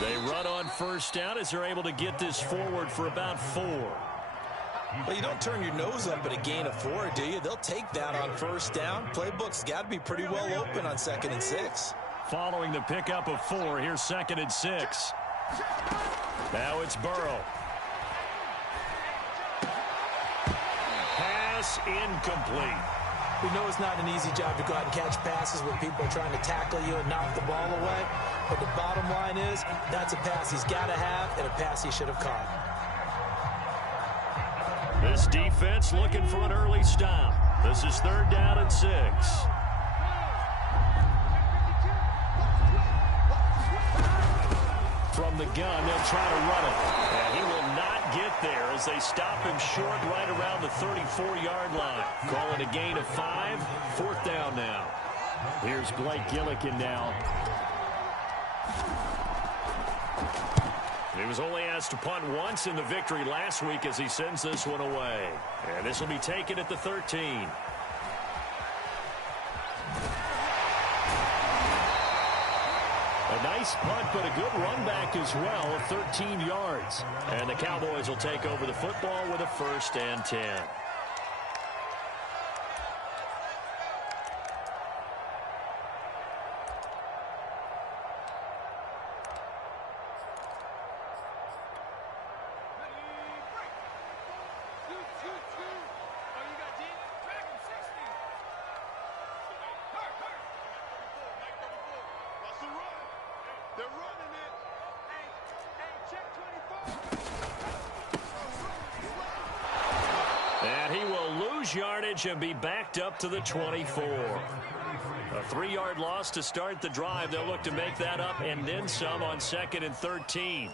They run on first down as they're able to get this forward for about 4. Well, you don't turn your nose up at a gain of 4, do you? They'll take that on first down. Playbook's got to be pretty well open on 2nd and 6. Following the pickup of 4, here's 2nd and 6. Now it's Burrow. Pass incomplete. We know it's not an easy job to go out and catch passes when people are trying to tackle you and knock the ball away. But the bottom line is, that's a pass he's got to have and a pass he should have caught. This defense looking for an early stop. This is 3rd down and 6. From the gun, they'll try to run it. And he will not get there as they stop him short right around the 34-yard line. Call it a gain of 5. 4th down now. Here's Blake Gillikin now. He was only asked to punt once in the victory last week as he sends this one away. And this will be taken at the 13. A nice punt, but a good run back as well of 13 yards. And the Cowboys will take over the football with a 1st and 10. And he will lose yardage and be backed up to the 24. A 3-yard loss to start the drive. They'll look to make that up and then some on 2nd and 13.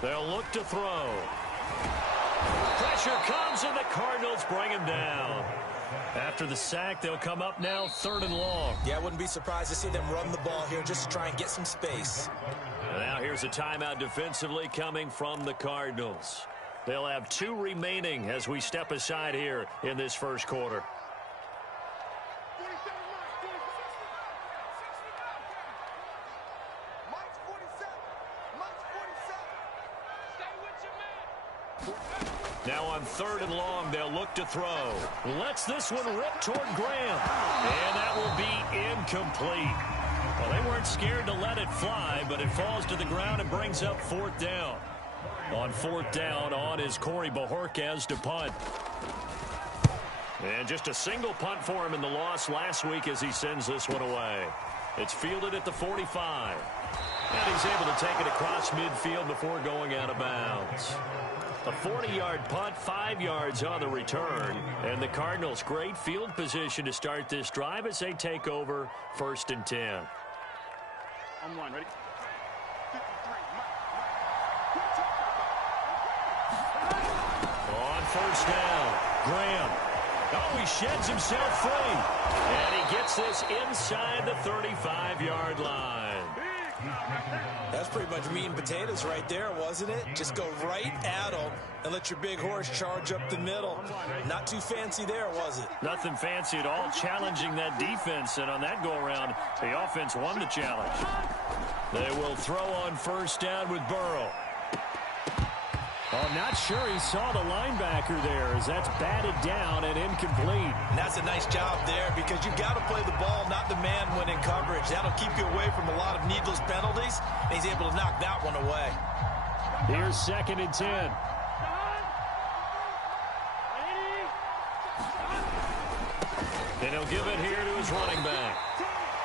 They'll look to throw. Pressure comes and the Cardinals bring him down. After the sack, they'll come up now 3rd and long. Yeah, I wouldn't be surprised to see them run the ball here just to try and get some space. And now here's a timeout defensively coming from the Cardinals. They'll have 2 remaining as we step aside here in this first quarter. Now on 3rd and long, they'll look to throw. Lets this one rip toward Graham. And that will be incomplete. Well, they weren't scared to let it fly, but it falls to the ground and brings up 4th down. On 4th down, on is Corey Bojorquez to punt. And just a single punt for him in the loss last week as he sends this one away. It's fielded at the 45. And he's able to take it across midfield before going out of bounds. A 40-yard punt, 5 yards on the return. And the Cardinals, great field position to start this drive as they take over 1st and 10. On one, ready? On 1st down, Graham. Oh, he sheds himself free. And he gets this inside the 35-yard line. That's pretty much meat and potatoes right there, wasn't it? Just go right at them and let your big horse charge up the middle. Not too fancy there, was it? Nothing fancy at all, challenging that defense. And on that go-around, the offense won the challenge. They will throw on 1st down with Burrow. Oh, not sure he saw the linebacker there as that's batted down and incomplete. And that's a nice job there because you've got to play the ball, not the man when in coverage. That'll keep you away from a lot of needless penalties, and he's able to knock that one away. Here's 2nd and 10. And he'll give it here to his running back.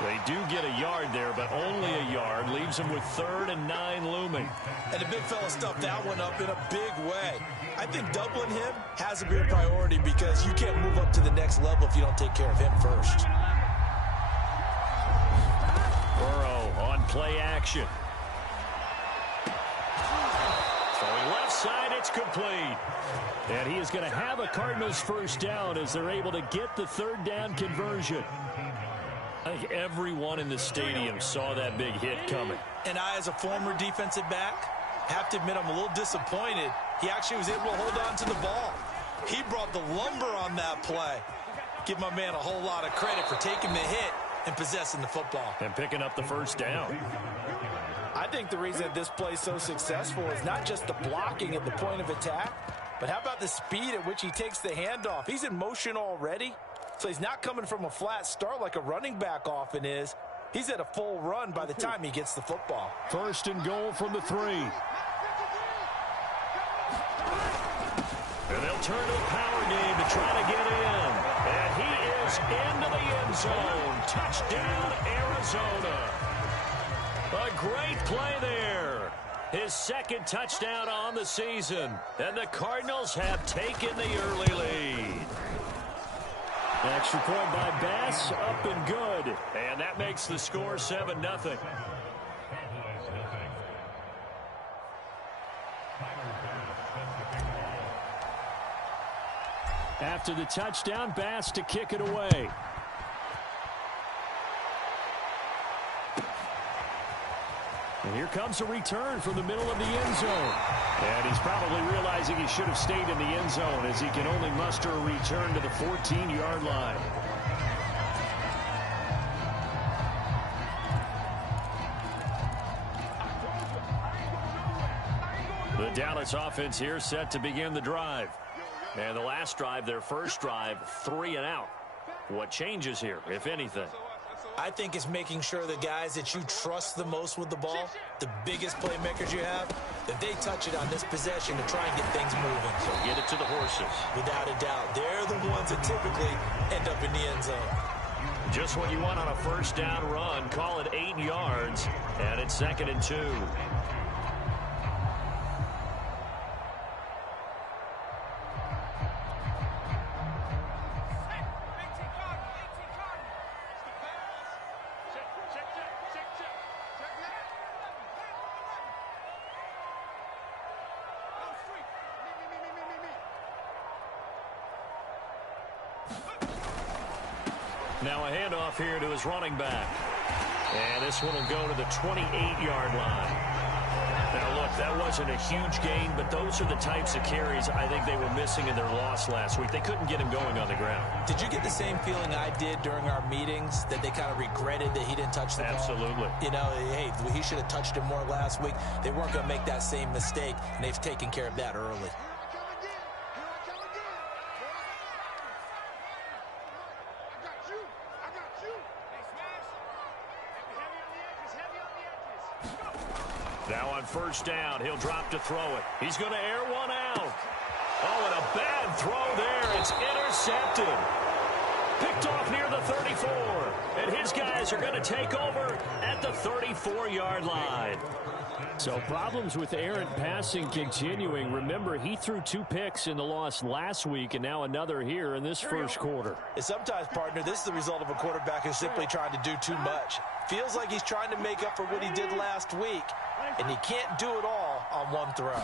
They do get a yard there, but only a yard. Leaves him with 3rd and 9 looming. And the big fella stuffed that one up in a big way. I think doubling him has to be a priority because you can't move up to the next level if you don't take care of him first. Burrow on play action. Throwing left side, it's complete. And he is going to have a Cardinals 1st down as they're able to get the 3rd down conversion. I think everyone in the stadium saw that big hit coming. And I, as a former defensive back, have to admit I'm a little disappointed. He actually was able to hold on to the ball. He brought the lumber on that play. Give my man a whole lot of credit for taking the hit and possessing the football. And picking up the first down. I think the reason that this play is so successful is not just the blocking at the point of attack, but how about the speed at which he takes the handoff? He's in motion already, so he's not coming from a flat start like a running back often is. He's at a full run by the time he gets the football. First and goal from the 3. And they'll turn to the power game to try to get in. And he is into the end zone. Touchdown, Arizona. A great play there. His second touchdown on the season. And the Cardinals have taken the early lead. Extra point by Bass, up and good. And that makes the score 7-0. After the touchdown, Bass to kick it away. And here comes a return from the middle of the end zone. And he's probably realizing he should have stayed in the end zone as he can only muster a return to the 14-yard line. The Dallas offense here set to begin the drive. And the last drive, their first drive, 3 and out. What changes here, if anything? I think it's making sure the guys that you trust the most with the ball, the biggest playmakers you have, that they touch it on this possession to try and get things moving. So get it to the horses. Without a doubt. They're the ones that typically end up in the end zone. Just what you want on a first down run. Call it 8 yards, and it's 2nd and 2. Now a handoff here to his running back. And this one will go to the 28-yard line. Now, look, that wasn't a huge gain, but those are the types of carries I think they were missing in their loss last week. They couldn't get him going on the ground. Did you get the same feeling I did during our meetings, that they kind of regretted that he didn't touch the ball? Absolutely. You know, hey, he should have touched it more last week. They weren't going to make that same mistake, and they've taken care of that early. Now on first down, he'll drop to throw it. He's going to air one out. Oh, and a bad throw there. It's intercepted. Picked off near the 34. And his guys are going to take over at the 34-yard line. So problems with errant passing continuing. Remember, he threw 2 picks in the loss last week and now another here in this first quarter. And sometimes, partner, this is the result of a quarterback who's simply trying to do too much. Feels like he's trying to make up for what he did last week, and he can't do it all on one throw.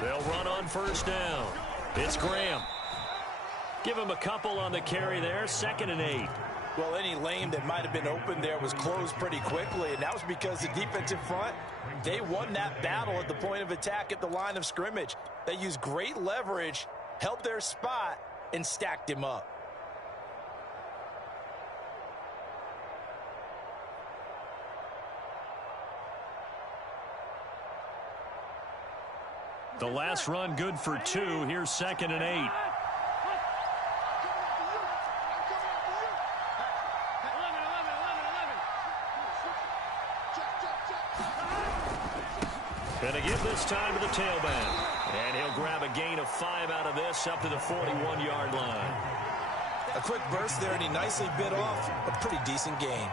They'll run on first down. It's Graham. Give him a couple on the carry there. 2nd and 8. Well, any lane that might have been open there was closed pretty quickly, and that was because the defensive front, they won that battle at the point of attack at the line of scrimmage. They used great leverage, held their spot, and stacked him up. The last run good for 2. Here's 2nd and 8. And again this time to the tailback. And he'll grab a gain of 5 out of this up to the 41-yard line. A quick burst there, and he nicely bit off a pretty decent gain.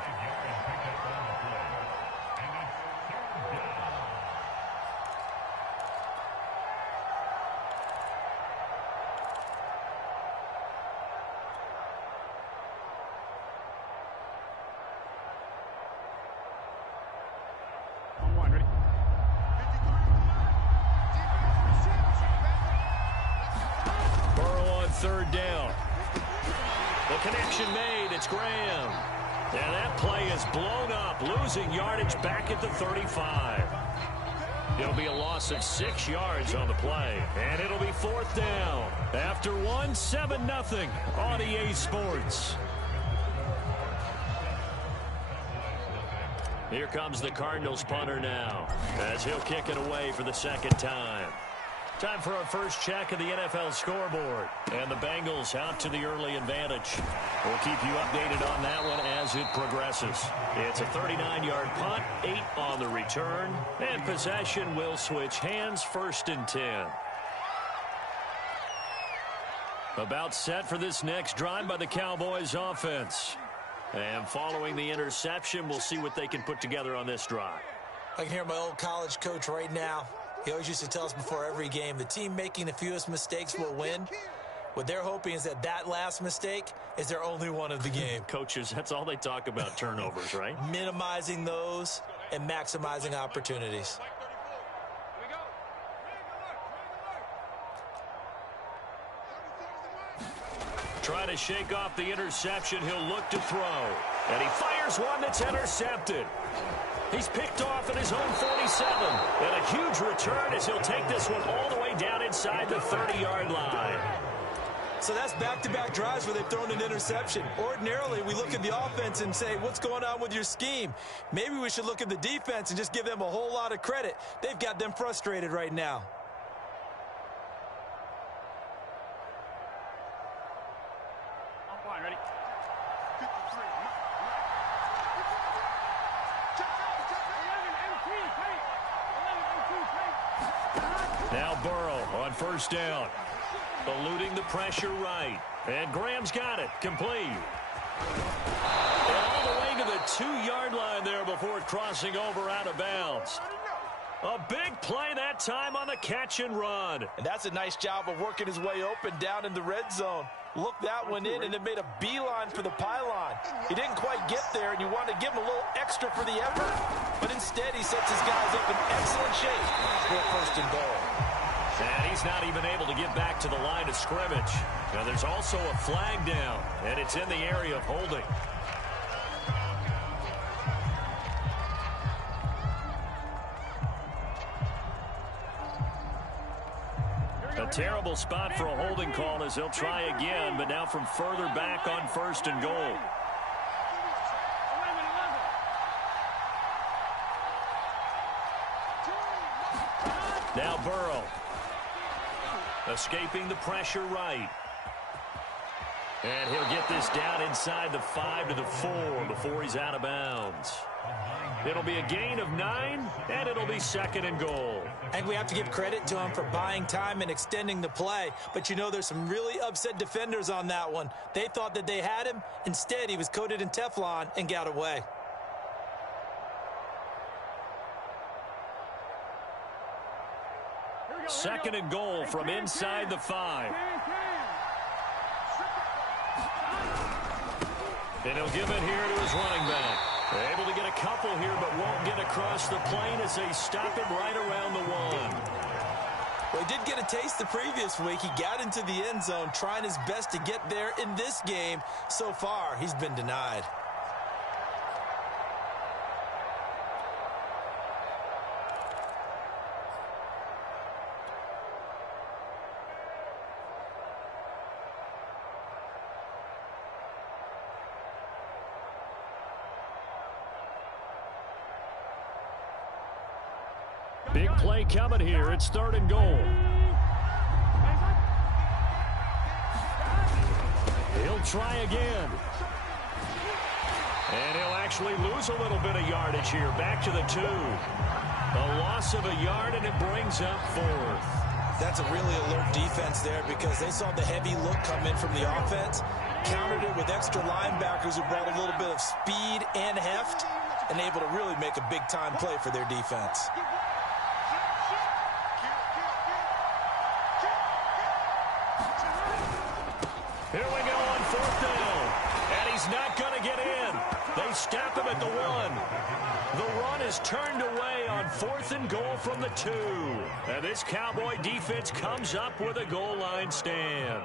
Third down. The connection made. It's Graham. And that play is blown up, losing yardage back at the 35. It'll be a loss of 6 yards on the play, and it'll be 4th down. After 7-0 on EA Sports. Here comes the Cardinals punter now, as he'll kick it away for the 2nd time. Time for our first check of the NFL scoreboard. And the Bengals out to the early advantage. We'll keep you updated on that one as it progresses. It's a 39-yard punt, 8 on the return, and possession will switch hands, 1st and 10. About set for this next drive by the Cowboys offense. And following the interception, we'll see what they can put together on this drive. I can hear my old college coach right now. He always used to tell us before every game, the team making the fewest mistakes will win. What they're hoping is that last mistake is their only one of the game. Coaches, that's all they talk about, turnovers, right? Minimizing those and maximizing opportunities. Try to shake off the interception. He'll look to throw. And he fires one that's intercepted. He's picked off at his own 47. And a huge return as he'll take this one all the way down inside the 30-yard line. So that's back-to-back drives where they've thrown an interception. Ordinarily, we look at the offense and say, what's going on with your scheme? Maybe we should look at the defense and just give them a whole lot of credit. They've got them frustrated right now. Ready? Now Burrow on 1st down. Eluding the pressure right. And Graham's got it. Complete. And all the way to the 2-yard line there before crossing over out of bounds. A big play that time on the catch and run. And that's a nice job of working his way open down in the red zone. Looked that one in and then made a beeline for the pylon. He didn't quite get there, and you want to give him a little extra for the effort. But instead, he sets his guys up in excellent shape for a 1st and goal. And he's not even able to get back to the line of scrimmage. Now there's also a flag down, and it's in the area of holding. A terrible spot for a holding call as they'll try again, but now from further back on 1st and goal. Now Burrow. Escaping the pressure right. And he'll get this down inside the 5 to the 4 before he's out of bounds. It'll be a gain of 9, and it'll be 2nd and goal. I think we have to give credit to him for buying time and extending the play. But you know there's some really upset defenders on that one. They thought that they had him. Instead, he was coated in Teflon and got away. Second and goal from inside the 5. And he'll give it here to his running back. Able to get a couple here, but won't get across the plane as they stop him right around the 1. Well, he did get a taste the previous week. He got into the end zone trying his best to get there in this game. So far, he's been denied. Big play coming here. It's 3rd and goal. He'll try again. And he'll actually lose a little bit of yardage here. Back to the 2. A loss of a yard, and it brings up 4th. That's a really alert defense there because they saw the heavy look come in from the offense, countered it with extra linebackers who brought a little bit of speed and heft, and able to really make a big-time play for their defense. Here we go on 4th down. And he's not going to get in. They stop him at the 1. The run is turned away on 4th and goal from the 2. And this Cowboy defense comes up with a goal line stand.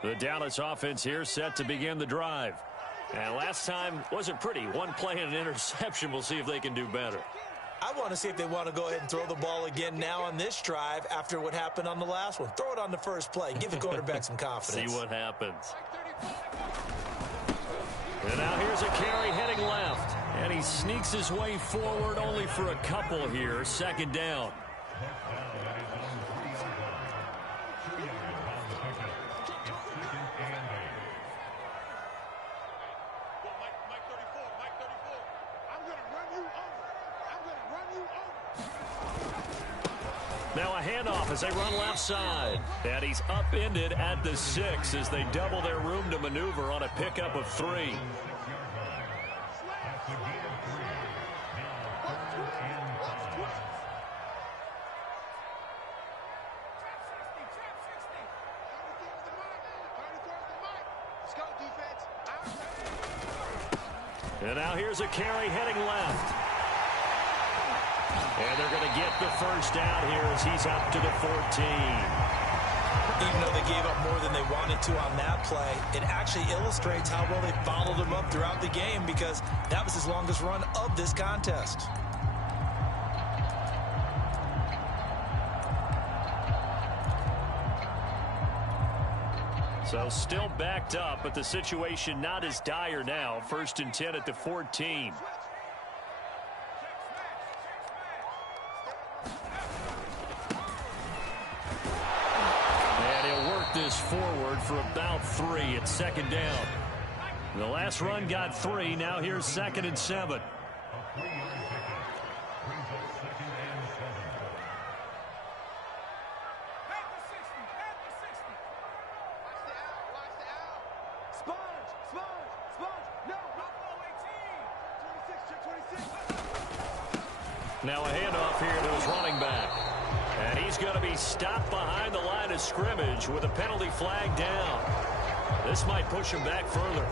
The Dallas offense here set to begin the drive. And last time wasn't pretty. One play and an interception. We'll see if they can do better. I want to see if they want to go ahead and throw the ball again now on this drive after what happened on the last one. Throw it on the first play. Give the quarterback some confidence. See what happens. And now here's a carry heading left. And he sneaks his way forward only for a couple here. Second down. Now a handoff as they run left side. And he's upended at the 6 as they double their room to maneuver on a pickup of 3. And now here's a carry heading left. And they're going to get the first down here as he's up to the 14. Even though they gave up more than they wanted to on that play, it actually illustrates how well they followed him up throughout the game because that was his longest run of this contest. So still backed up, but the situation not as dire now. 1st and 10 at the 14. This forward for about 3 at second down. The last run got 3. Now here's 2nd and 7. Now a handoff here to his running back. And he's going to be stopped behind the line of scrimmage with a penalty flag down. This might push him back further.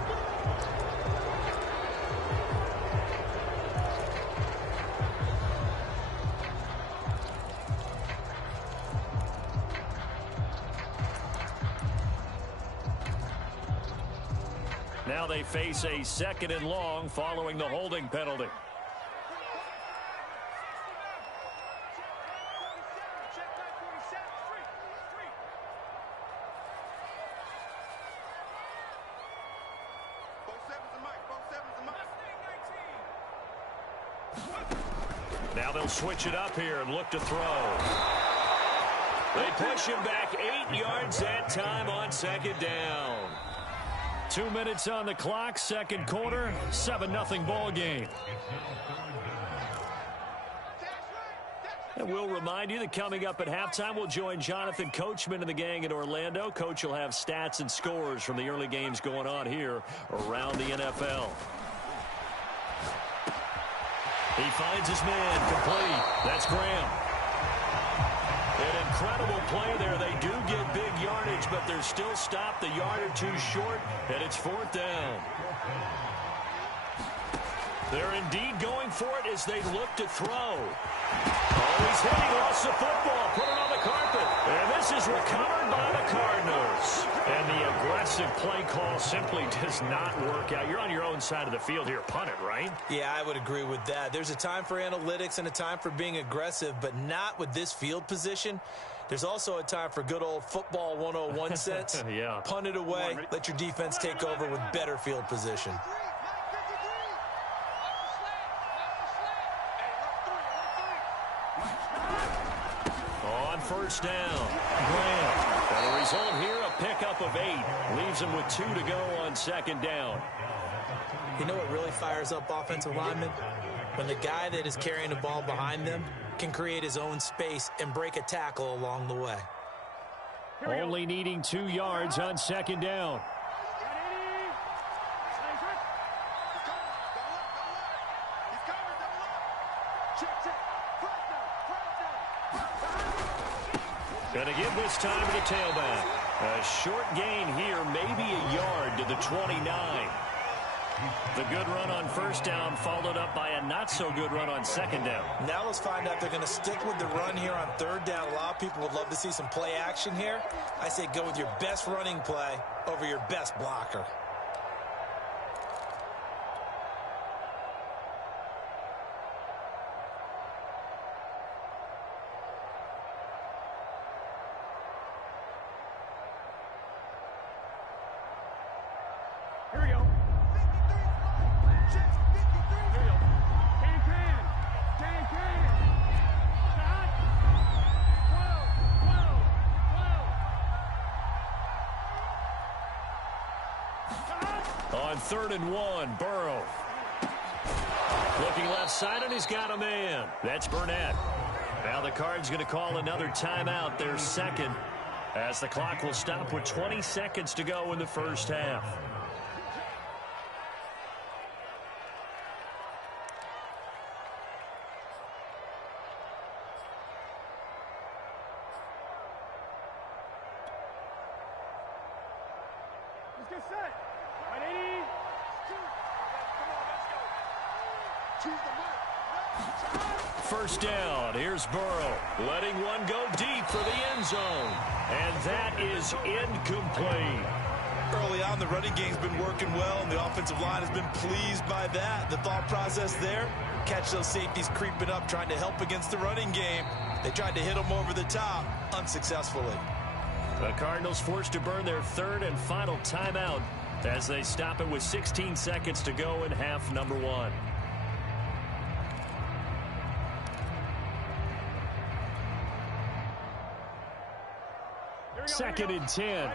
Now they face a 2nd and long following the holding penalty. Now they'll switch it up here and look to throw. They push him back 8 yards that time on 2nd down. 2 minutes on the clock, 2nd quarter, 7-0 ball game. And we'll remind you that coming up at halftime, we'll join Jonathan Coachman and the gang in Orlando. Coach will have stats and scores from the early games going on here around the NFL. He finds his man complete. That's Graham. An incredible play there. They do get big yardage, but they're still stopped a yard or 2 short, and it's 4th down. They're indeed going for it as they look to throw. Oh, he's hitting, lost the football, put it on the carpet. And this is recovered by the Cardinals. And the aggressive play call simply does not work out. You're on your own side of the field here. Punt it, right? Yeah, I would agree with that. There's a time for analytics and a time for being aggressive, but not with this field position. There's also a time for good old football 101 sense. Yeah. Punt it away. Let your defense take over with better field position. On 1st down, Graham. And the result here, a pickup of 8. Leaves him with 2 to go on 2nd down. You know what really fires up offensive linemen? When the guy that is carrying the ball behind them can create his own space and break a tackle along the way. Only needing 2 yards on 2nd down. Going to give this time to the tailback. A short gain here, maybe a yard to the 29. The good run on 1st down followed up by a not-so-good run on 2nd down. Now let's find out if they're going to stick with the run here on 3rd down. A lot of people would love to see some play action here. I say go with your best running play over your best blocker. on 3rd and 1. Burrow. Looking left side, and he's got a man. That's Burnett. Now the Cards going to call another timeout, their second, as the clock will stop with 20 seconds to go in the first half. Let's get set. 180. First down. Here's Burrow, letting one go deep for the end zone. And that is incomplete. Early on, the running game's been working well, and the offensive line has been pleased by that. The thought process there, catch those safeties creeping up, trying to help against the running game. They tried to hit them over the top, unsuccessfully. The Cardinals forced to burn their third and final timeout as they stop it with 16 seconds to go in half number 1. Second and 10.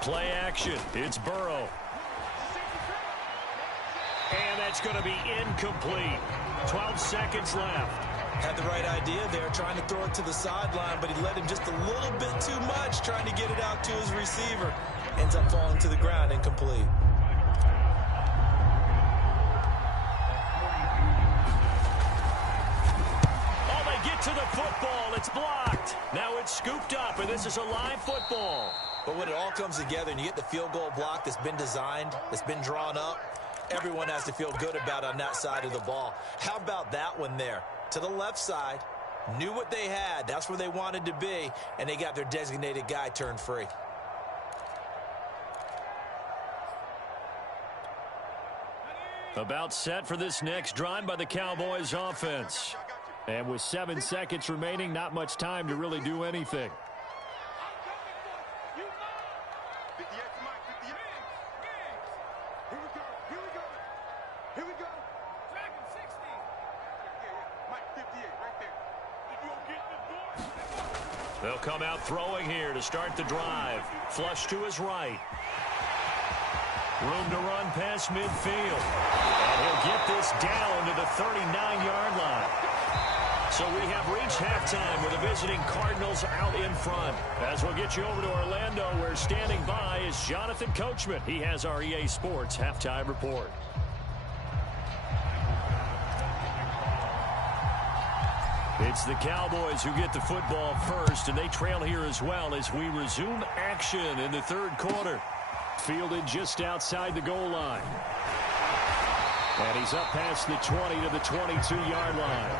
Play action. It's Burrow. And that's going to be incomplete. 12 seconds left. Had the right idea there, trying to throw it to the sideline, but he let him just a little bit too much, trying to get it out to his receiver. Ends up falling to the ground, incomplete. To the football, it's blocked. Now it's scooped up, and this is a live football. But when it all comes together and you get the field goal block that's been designed, that's been drawn up, everyone has to feel good about on that side of the ball. How about that one there? To the left side, knew what they had. That's where they wanted to be, and they got their designated guy turned free. About set for this next drive by the Cowboys offense. And with 7 seconds remaining, not much time to really do anything. They'll come out throwing here to start the drive. Flush to his right. Room to run past midfield. And he'll get this down to the 39-yard line. So we have reached halftime with the visiting Cardinals out in front. As we'll get you over to Orlando, where standing by is Jonathan Coachman. He has our EA Sports halftime report. It's the Cowboys who get the football first, and they trail here as well as we resume action in the third quarter. Fielded just outside the goal line. And he's up past the 20 to the 22-yard line.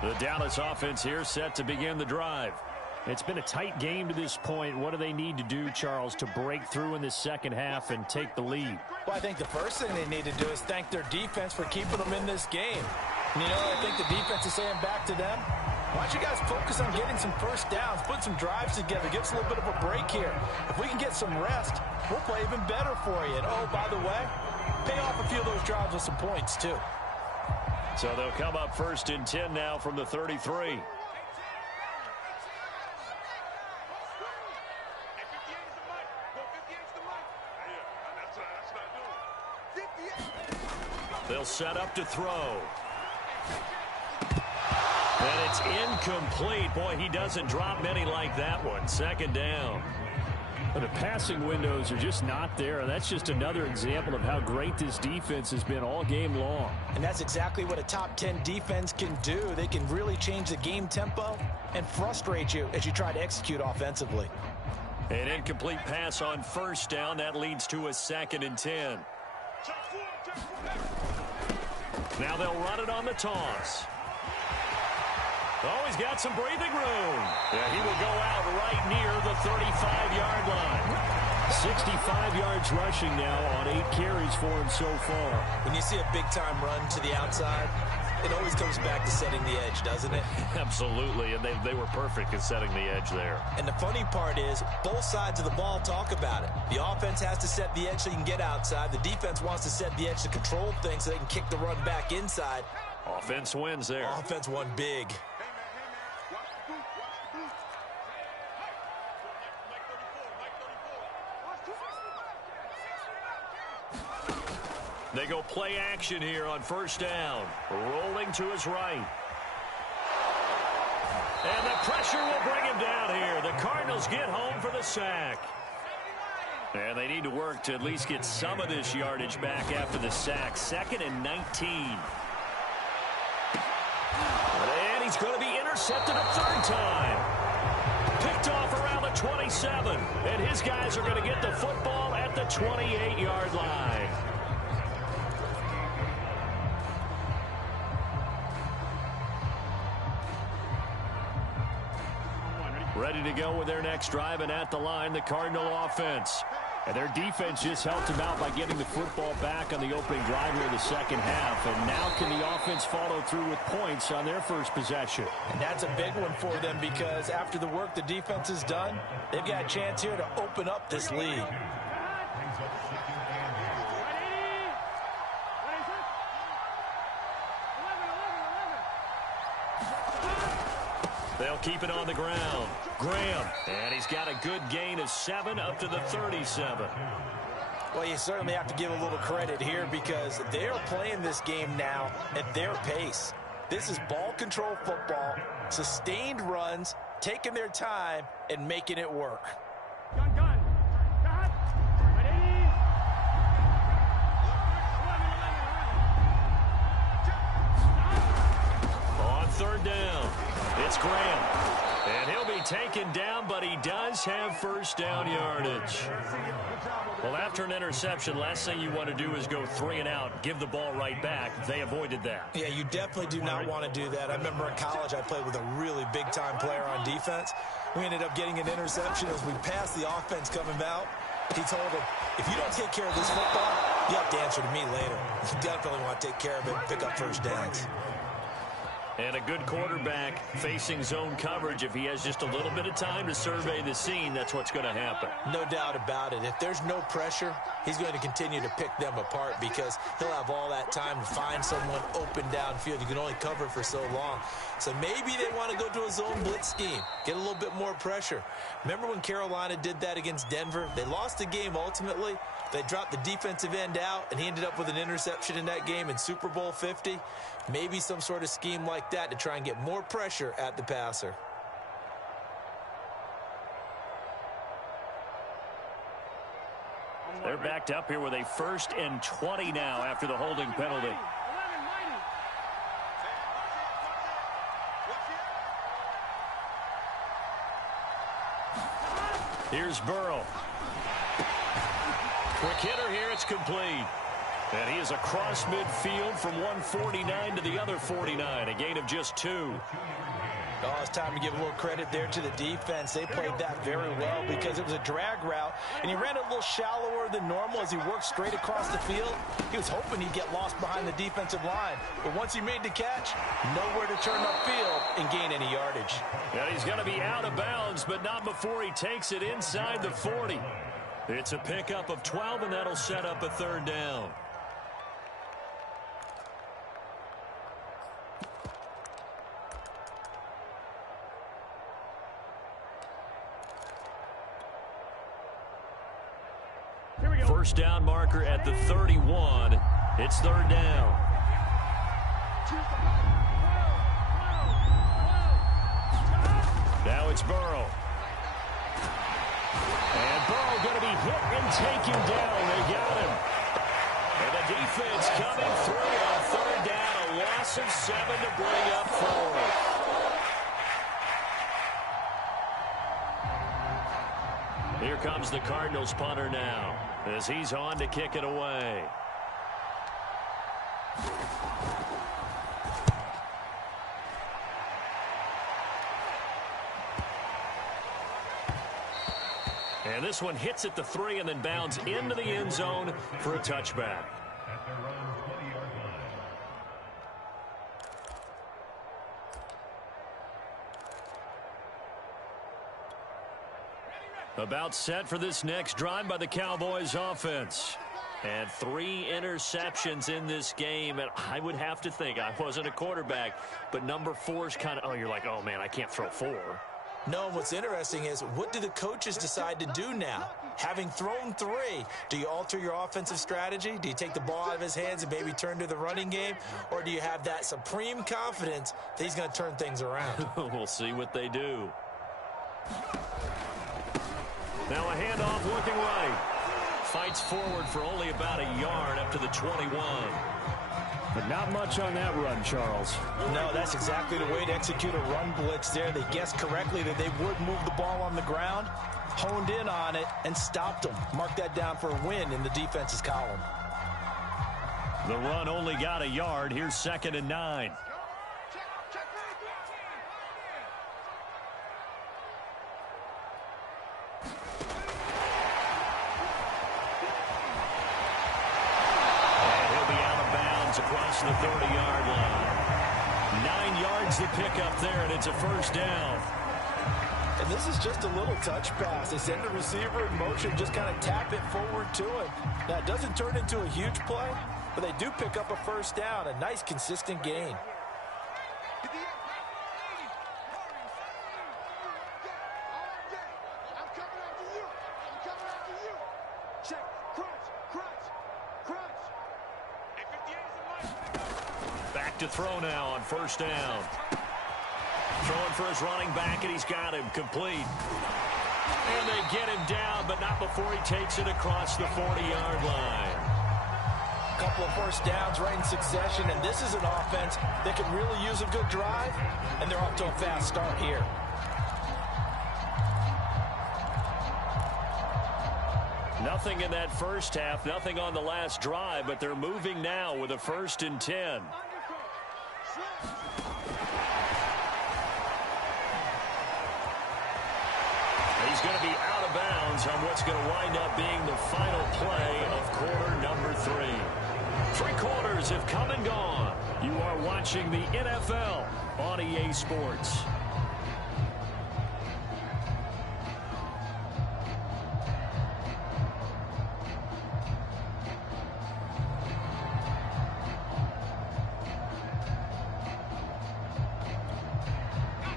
The Dallas offense here set to begin the drive. It's been a tight game to this point. What do they need to do, Charles, to break through in the second half and take the lead? Well, I think the first thing they need to do is thank their defense for keeping them in this game. And, you know, I think the defense is saying back to them, why don't you guys focus on getting some first downs, put some drives together, give us a little bit of a break here. If we can get some rest, we'll play even better for you. And, oh, by the way, pay off a few of those drives with some points, too. So they'll come up first and 10 now from the 33. They'll set up to throw. And it's incomplete. Boy, he doesn't drop many like that one. Second down. But the passing windows are just not there. And that's just another example of how great this defense has been all game long. And that's exactly what a top 10 defense can do. They can really change the game tempo and frustrate you as you try to execute offensively. An incomplete pass on first down. That leads to a 2nd and 10. Now they'll run it on the toss. Oh, he's got some breathing room. Yeah, he will go out right near the 35-yard line. 65 yards rushing now on 8 carries for him so far. When you see a big-time run to the outside, It always comes back to setting the edge, doesn't it? Absolutely, and they were perfect at setting the edge there. And the funny part is, both sides of the ball talk about it. The offense has to set the edge so you can get outside. The defense wants to set the edge to control things so they can kick the run back inside. Offense wins there. Offense won big. They go play action here on first down. Rolling to his right. And the pressure will bring him down here. The Cardinals get home for the sack. And they need to work to at least get some of this yardage back after the sack. 2nd and 19. And he's going to be intercepted a 3rd time. Picked off around the 27. And his guys are going to get the football at the 28-yard line. Ready to go with their next drive, and at the line, the Cardinal offense. And their defense just helped them out by getting the football back on the opening drive here in the second half. And now can the offense follow through with points on their first possession? And that's a big one for them because after the work the defense has done, they've got a chance here to open up this lead. They'll keep it on the ground. Graham, and he's got a good gain of 7 up to the 37. Well, you certainly have to give a little credit here because they're playing this game now at their pace. This is ball control football, sustained runs, taking their time, and making it work. Gun, gun. Cut. Ready. 11. On 3rd down, it's Graham. And he'll be taken down, but he does have first down yardage. Well, after an interception, last thing you want to do is go 3 and out, give the ball right back. They avoided that. Yeah, you definitely do not want to do that. I remember in college I played with a really big-time player on defense. We ended up getting an interception as we passed the offense coming out. He told him, if you don't take care of this football, you have to answer to me later. You definitely want to take care of it and pick up first downs. And a good quarterback facing zone coverage. If he has just a little bit of time to survey the scene, that's what's going to happen. No doubt about it. If there's no pressure, he's going to continue to pick them apart because he'll have all that time to find someone open downfield. You can only cover for so long. So maybe they want to go to a zone blitz scheme, get a little bit more pressure. Remember when Carolina did that against Denver? They lost the game ultimately. They dropped the defensive end out, and he ended up with an interception in that game in Super Bowl 50. Maybe some sort of scheme like that to try and get more pressure at the passer. They're backed up here with a 1st and 20 now after the holding penalty. Here's Burrow. Quick hitter here, it's complete. And he is across midfield from 149 to the other 49, a gain of just 2. Oh, it's time to give a little credit there to the defense. They played that very well because it was a drag route, and he ran a little shallower than normal as he worked straight across the field. He was hoping he'd get lost behind the defensive line, but once he made the catch, nowhere to turn upfield and gain any yardage. And he's going to be out of bounds, but not before he takes it inside the 40. It's a pickup of 12, and that'll set up a 3rd down. First down marker at the 31. It's 3rd down. Now it's Burrow. And Burrow going to be hit and taken down. They got him. And the defense coming through on 3rd down. A loss of 7 to bring up 4. Here comes the Cardinals punter now as he's on to kick it away. And this one hits at the 3 and then bounds into the end zone for a touchback. About set for this next drive by the Cowboys offense. And 3 interceptions in this game. And I would have to think, I wasn't a quarterback, but number 4 is kind of, you're like, oh, man, I can't throw 4. No, and what's interesting is, what do the coaches decide to do now? Having thrown 3, do you alter your offensive strategy? Do you take the ball out of his hands and maybe turn to the running game? Or do you have that supreme confidence that he's going to turn things around? We'll see what they do. Now a handoff looking right. Fights forward for only about a yard up to the 21. But not much on that run, Charles. No, that's exactly the way to execute a run blitz there. They guessed correctly that they would move the ball on the ground, honed in on it, and stopped them. Mark that down for a win in the defense's column. The run only got a yard. Here's 2nd and 9. Across the 30-yard line. 9 yards to pick up there, and it's a first down. And this is just a little touch pass. They send the receiver in motion, just kind of tap it forward to him. Now, it doesn't turn into a huge play, but they do pick up a first down. A nice, consistent gain. To throw now on first down. Throwing for his running back, and he's got him complete. And they get him down, but not before he takes it across the 40-yard line. A couple of first downs right in succession, and this is an offense that can really use a good drive, and they're off to a fast start here. Nothing in that first half, nothing on the last drive, but they're moving now with a 1st and 10. He's going to be out of bounds on what's going to wind up being the final play of quarter number 3. 3 quarters have come and gone. You are watching the NFL on EA Sports.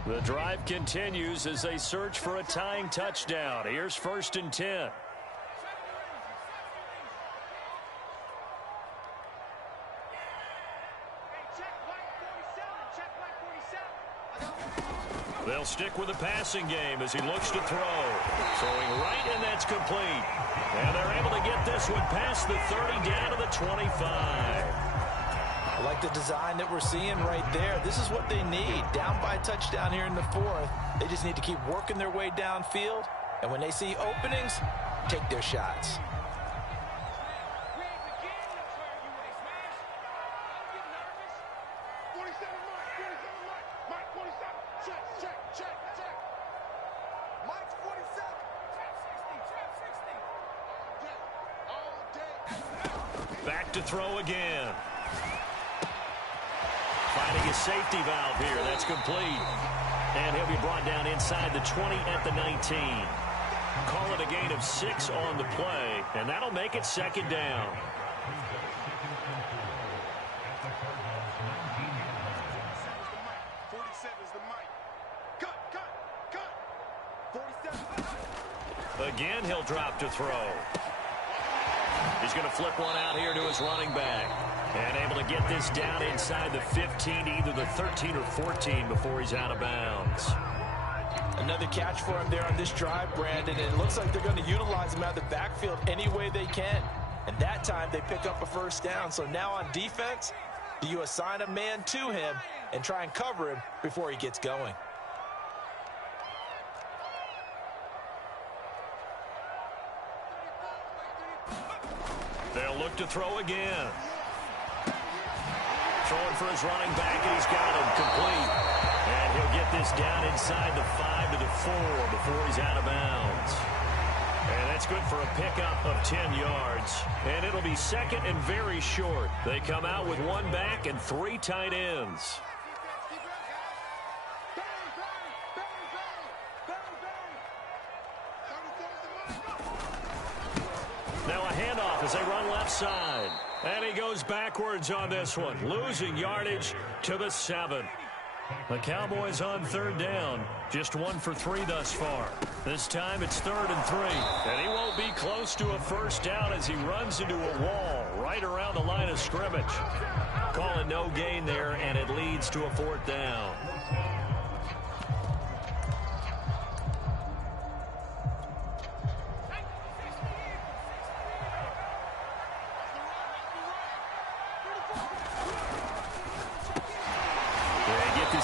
The drive continues as they search for a tying touchdown. Here's 1st and 10. They'll stick with the passing game as he looks to throw. Throwing right, and that's complete. And they're able to get this one past the 30 down to the 25. I like the design that we're seeing right there. This is what they need. Down by a touchdown here in the 4th. They just need to keep working their way downfield. And when they see openings, take their shots. Back to throw again. Finding his safety valve here. That's complete. And he'll be brought down inside the 20 at the 19. Call it a gain of 6 on the play, and that'll make it 2nd down. Again, he'll drop to throw. He's going to flip one out here to his running back. And able to get this down inside the 15, either the 13 or 14 before he's out of bounds. Another catch for him there on this drive, Brandon. And it looks like they're going to utilize him out of the backfield any way they can. And that time they pick up a first down. So now on defense, do you assign a man to him and try and cover him before he gets going? They'll look to throw again. Throwing for his running back, and he's got him complete. And he'll get this down inside the 5 to the 4 before he's out of bounds. And that's good for a pickup of 10 yards. And it'll be 2nd and very short. They come out with 1 back and 3 tight ends. off as they run left side. And he goes backwards on this one, losing yardage to the 7. The Cowboys on third down, just 1 for 3 thus far. This time it's 3rd and 3. And he won't be close to a first down as he runs into a wall right around the line of scrimmage. Call it no gain there, and it leads to a 4th down.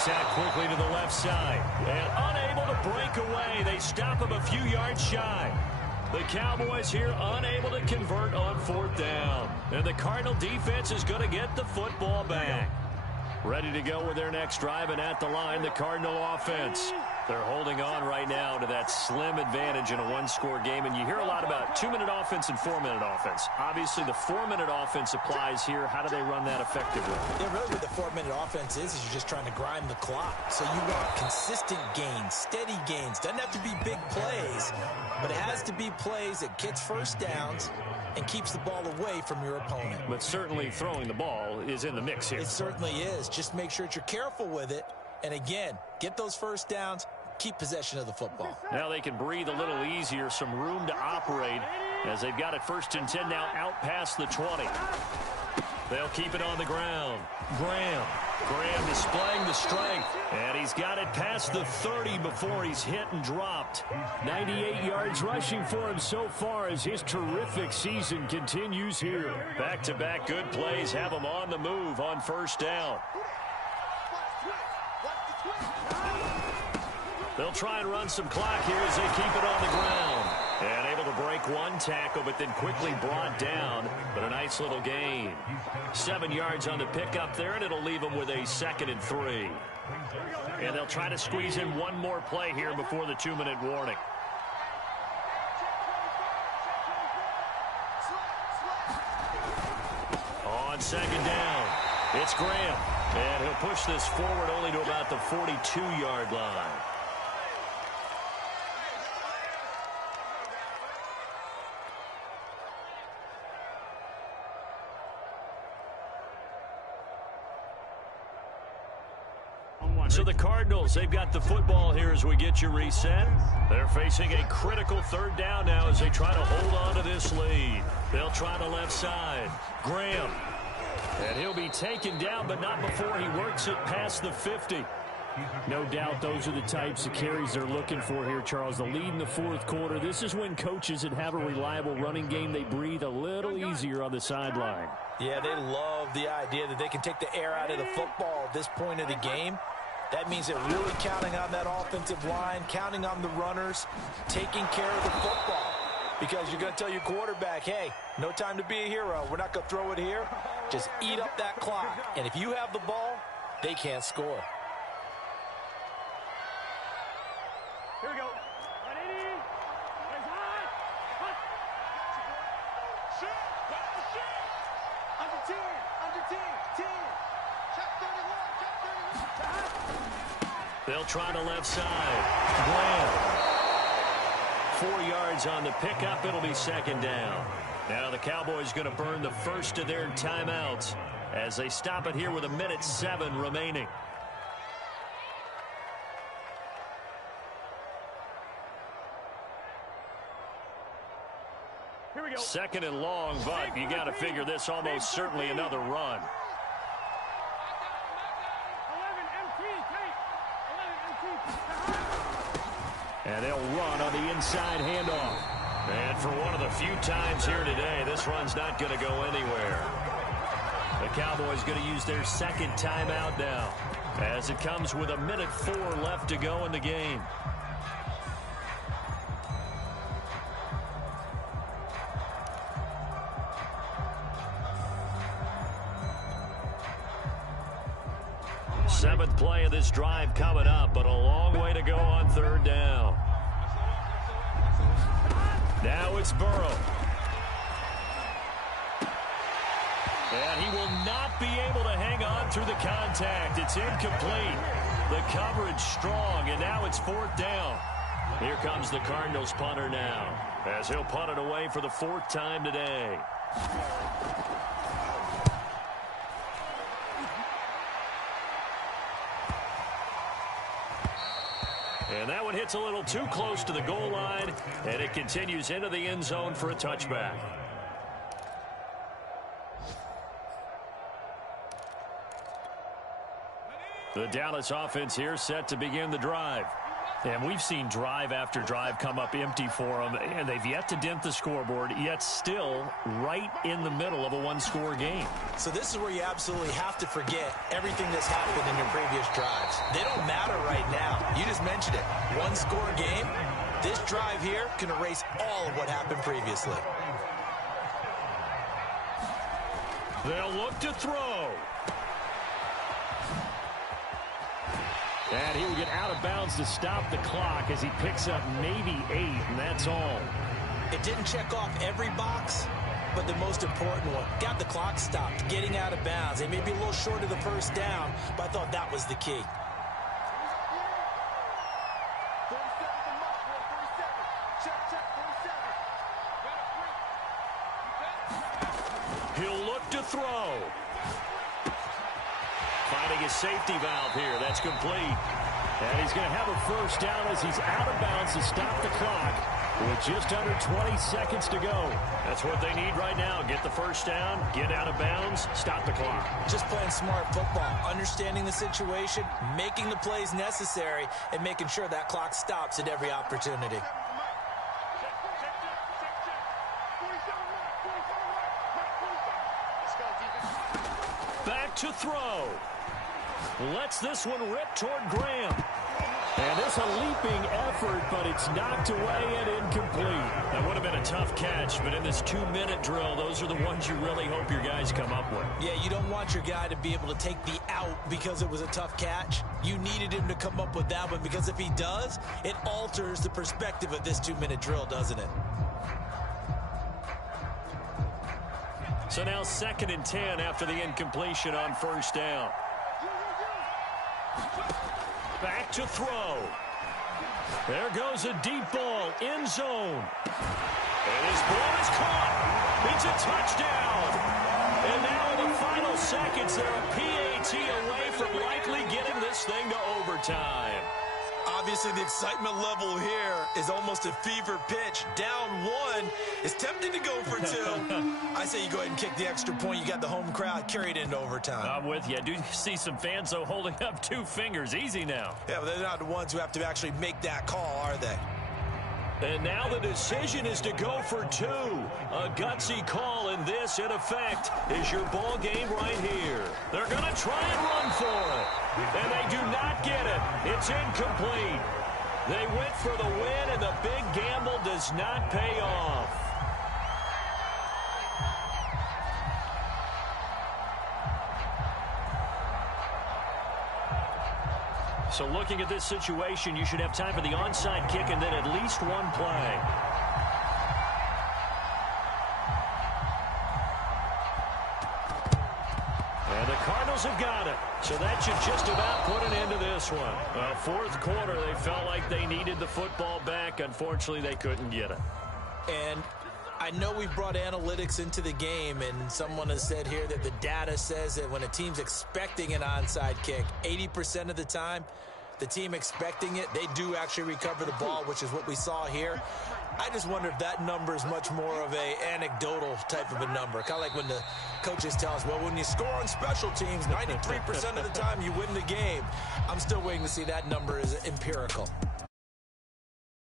Out quickly to the left side and unable to break away. They stop him a few yards shy. The Cowboys here unable to convert on 4th down, and the Cardinal defense is going to get the football back. Ready to go with their next drive, and at the line, the Cardinal offense. They're holding on right now to that slim advantage in a one-score game, and you hear a lot about 2-minute offense and 4-minute offense. Obviously, the 4-minute offense applies here. How do they run that effectively? Yeah, really what the 4-minute offense is you're just trying to grind the clock. So you want consistent gains, steady gains. Doesn't have to be big plays, but it has to be plays that gets first downs and keeps the ball away from your opponent. But certainly throwing the ball is in the mix here. It certainly is. Just make sure that you're careful with it. And again, get those first downs, keep possession of the football. Now they can breathe a little easier, some room to operate as they've got it 1st and 10 now out past the 20. They'll keep it on the ground. Graham displaying the strength, and he's got it past the 30 before he's hit and dropped. 98 yards rushing for him so far as his terrific season continues here. Back-to-back good plays have him on the move on 1st down. They'll try and run some clock here as they keep it on the ground. And able to break one tackle, but then quickly brought down. But a nice little gain. 7 yards on the pickup there, and it'll leave them with a 2nd and 3. And they'll try to squeeze in one more play here before the 2-minute warning. On 2nd down, it's Graham. And he'll push this forward only to about the 42-yard line. So the Cardinals, they've got the football here as we get you reset. They're facing a critical 3rd down now as they try to hold on to this lead. They'll try the left side. Graham. And he'll be taken down, but not before he works it past the 50. No doubt those are the types of carries they're looking for here, Charles. The lead in the 4th quarter. This is when coaches that have a reliable running game, they breathe a little easier on the sideline. Yeah, they love the idea that they can take the air out of the football at this point of the game. That means they're really counting on that offensive line, counting on the runners, taking care of the football. Because you're going to tell your quarterback, hey, no time to be a hero. We're not going to throw it here. Just eat up that clock. And if you have the ball, they can't score. Here we go. 180. Under 10. Under 10. 10. Check 31. Check 31. They'll try the left side. Graham. 4 yards on the pickup. It'll be 2nd down. Now the Cowboys going to burn the first of their timeouts as they stop it here with 1:07 remaining. Here we go. 2nd and long, but you got to figure this almost certainly another run. 11 MT. Take. 11 MT. And they'll run on the inside handoff. And for one of the few times here today, this run's not going to go anywhere. The Cowboys going to use their 2nd timeout now as it comes with 1:04 left to go in the game. Seventh play of this drive coming up, but a long way to go on 3rd down. Now it's Burrow. And he will not be able to hang on through the contact. It's incomplete. The coverage strong, and now it's 4th down. Here comes the Cardinals punter now, as he'll punt it away for the 4th time today. And that one hits a little too close to the goal line, and it continues into the end zone for a touchback. The Dallas offense here set to begin the drive. And we've seen drive after drive come up empty for them, and they've yet to dent the scoreboard, yet still right in the middle of a one-score game. So this is where you absolutely have to forget everything that's happened in your previous drives. They don't matter right now. You just mentioned it. One-score game. This drive here can erase all of what happened previously. They'll look to throw. And he will get out of bounds to stop the clock as he picks up maybe 8, and that's all. It didn't check off every box, but the most important one. Got the clock stopped, getting out of bounds. They may be a little short of the first down, but I thought that was the key. 47 to Mark, 47. Check, 47. He'll look to throw. Finding his safety valve here. That's complete. And he's going to have a first down as he's out of bounds to stop the clock with just under 20 seconds to go. That's what they need right now. Get the first down, get out of bounds, stop the clock. Just playing smart football, understanding the situation, making the plays necessary, and making sure that clock stops at every opportunity. Back to throw. Lets this one rip toward Graham. And it's a leaping effort, but it's knocked away and incomplete. That would have been a tough catch, but in this 2-minute drill, those are the ones you really hope your guys come up with. Yeah, you don't want your guy to be able to take the out because it was a tough catch. You needed him to come up with that one, because if he does, it alters the perspective of this 2-minute drill, doesn't it? So now 2nd and 10 after the incompletion on first down. Back to throw. There goes a deep ball, end zone. And his ball is caught. It's a touchdown. And now in the final seconds, they're a PAT away from likely getting this thing to overtime. Obviously, the excitement level here is almost a fever pitch. Down 1. It's tempting to go for 2. I say you go ahead and kick the extra point. You got the home crowd, carry it into overtime. I'm with you. I do see some fans, though, holding up 2 fingers. Easy now. Yeah, but they're not the ones who have to actually make that call, are they? And now the decision is to go for 2. A gutsy call, and this, in effect, is your ball game right here. They're going to try and run for it. And they do not get it. It's incomplete. They went for the win, and the big gamble does not pay off. So looking at this situation, you should have time for the onside kick and then at least one play. And the Cardinals have got it. So that should just about put an end to this one. Well, 4th quarter, they felt like they needed the football back. Unfortunately, they couldn't get it. And I know we brought analytics into the game, and someone has said here that the data says that when a team's expecting an onside kick, 80% of the time, the team expecting it, they do actually recover the ball, which is what we saw here. I just wonder if that number is much more of a anecdotal type of a number. Kind of like when the coaches tell us, well, when you score on special teams, 93% of the time you win the game. I'm still waiting to see that number is empirical.